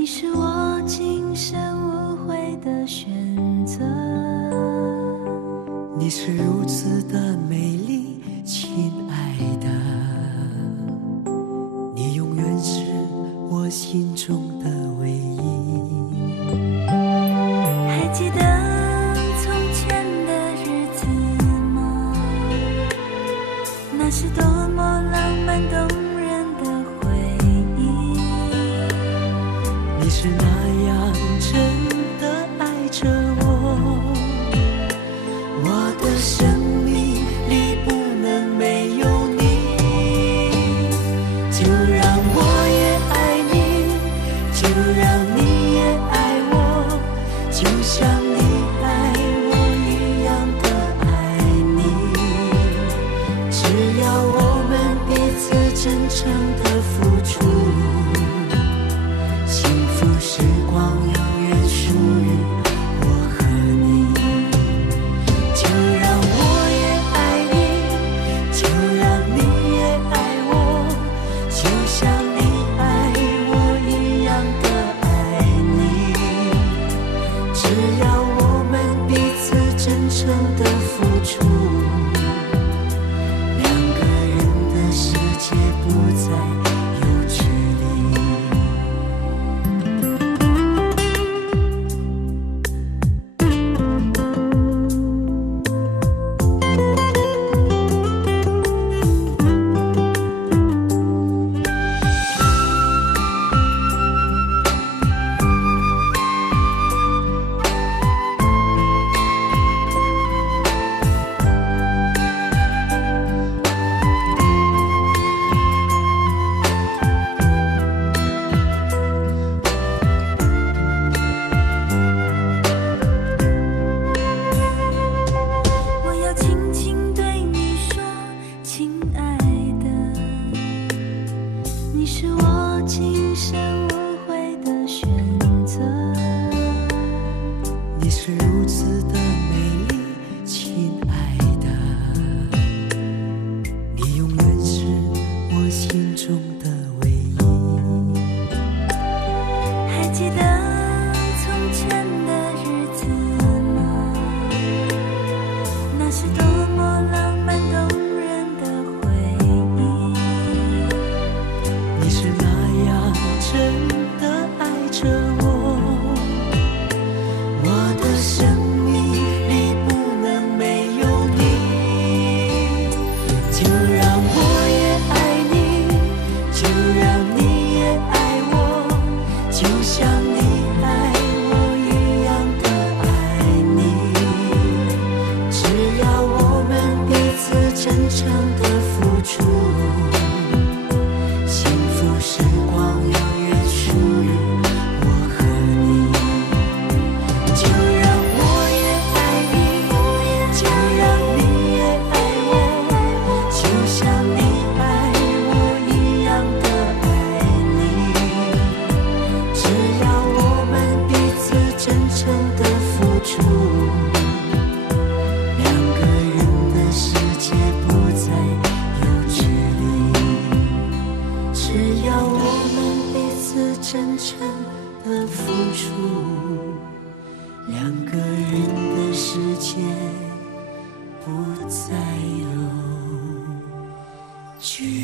你是我今生无悔的选择，你是如此的美丽，亲爱的，你永远是我心中的唯一。还记得从前的日子吗？那是多么浪漫动人的回忆。你是那样真的爱着我，我的生命里不能没有你，就让我也爱你，就让你也爱我，就像你爱我一样的爱你。只要我们彼此真诚的付出，幸福时光永远属于我和你。就让我也爱你，就让你也爱我，就像你爱我一样的爱你。只要我们彼此真诚的付出，两个人的世界不再有距离。我要轻轻对你说，亲爱的，你是我今生无悔的选择。你是如此的美丽，亲爱的，你永远是我心中的唯一。还记得从前的日子吗？那是多么浪漫动人的回忆。你是那样真的爱着我，我的生命里不能没有你。就让我也爱你，就让你也爱我，就像你爱我一样的爱你。只要我们彼此真诚的付出，幸福时光永远属于我和你。就让我也爱你，就让你也爱我，就像你爱我一样的爱你。只要我们彼此真诚的付出，两个人的世界不再有距离。只要我们彼此真诚的付出，两个人的世界不再有距离。